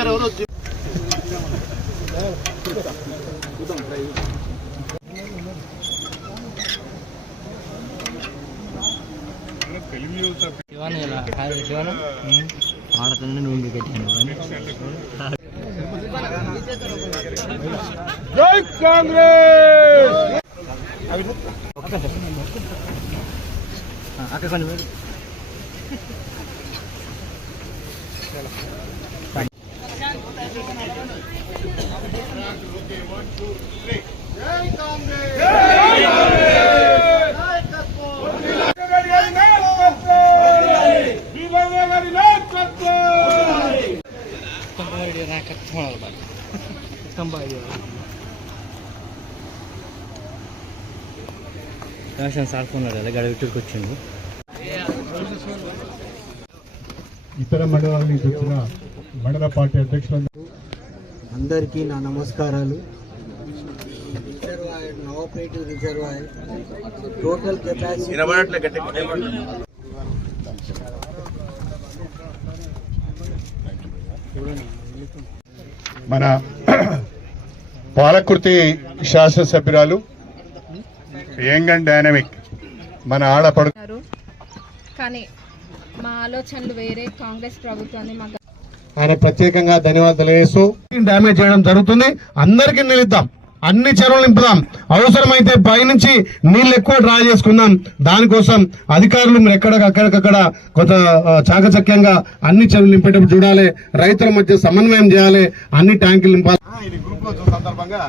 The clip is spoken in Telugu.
గారు ఎవరో? ఆడకుండా నువ్వు పెట్టాను జై కాంగ్రెస్! అక్కడ కొంచెం జై కాంగ్రెస్ జై కాంగ్రెస్ నాయకత్వం గారి నాయకత్వం వీరయ్య గారి నాయకత్వం కంపల్సరీ నాయకత్వం కంపల్సరీ కనెక్షన్ సాడుకున్నాడు కదా గడ విట్టుకు వచ్చిండు ఇతర మండలాల నుంచి వచ్చిన మండల పార్టీ అధ్యక్షులు అందరికీ నా నమస్కారాలు. Reservoir Navapeta reservoir total capacity మన పాలకుర్తి శాసనసభ్యురాలు యంగ్ అండ్ డైనమిక్ మన ఆడపడు కానీ మా ఆలోచనలు వేరే కాంగ్రెస్ ప్రభుత్వాన్ని మా ఆయన ప్రత్యేకంగా ధన్యవాదాలు తెలియజేస్తూ డ్యామేజ్ చేయడం జరుగుతుంది. అందరికీ నిలుద్దాం. అన్ని చెరువులు నింపుదాం. అవసరమైతే పైనుంచి నీళ్ళు ఎక్కువ డ్రా చేసుకుందాం. దానికోసం అధికారులు మీరు ఎక్కడికక్కడికక్కడ కొంత చాకచక్యంగా అన్ని చెరువులు నింపేటప్పుడు చూడాలి. రైతుల మధ్య సమన్వయం చేయాలి. అన్ని ట్యాంకులు నింపాలి. సందర్భంగా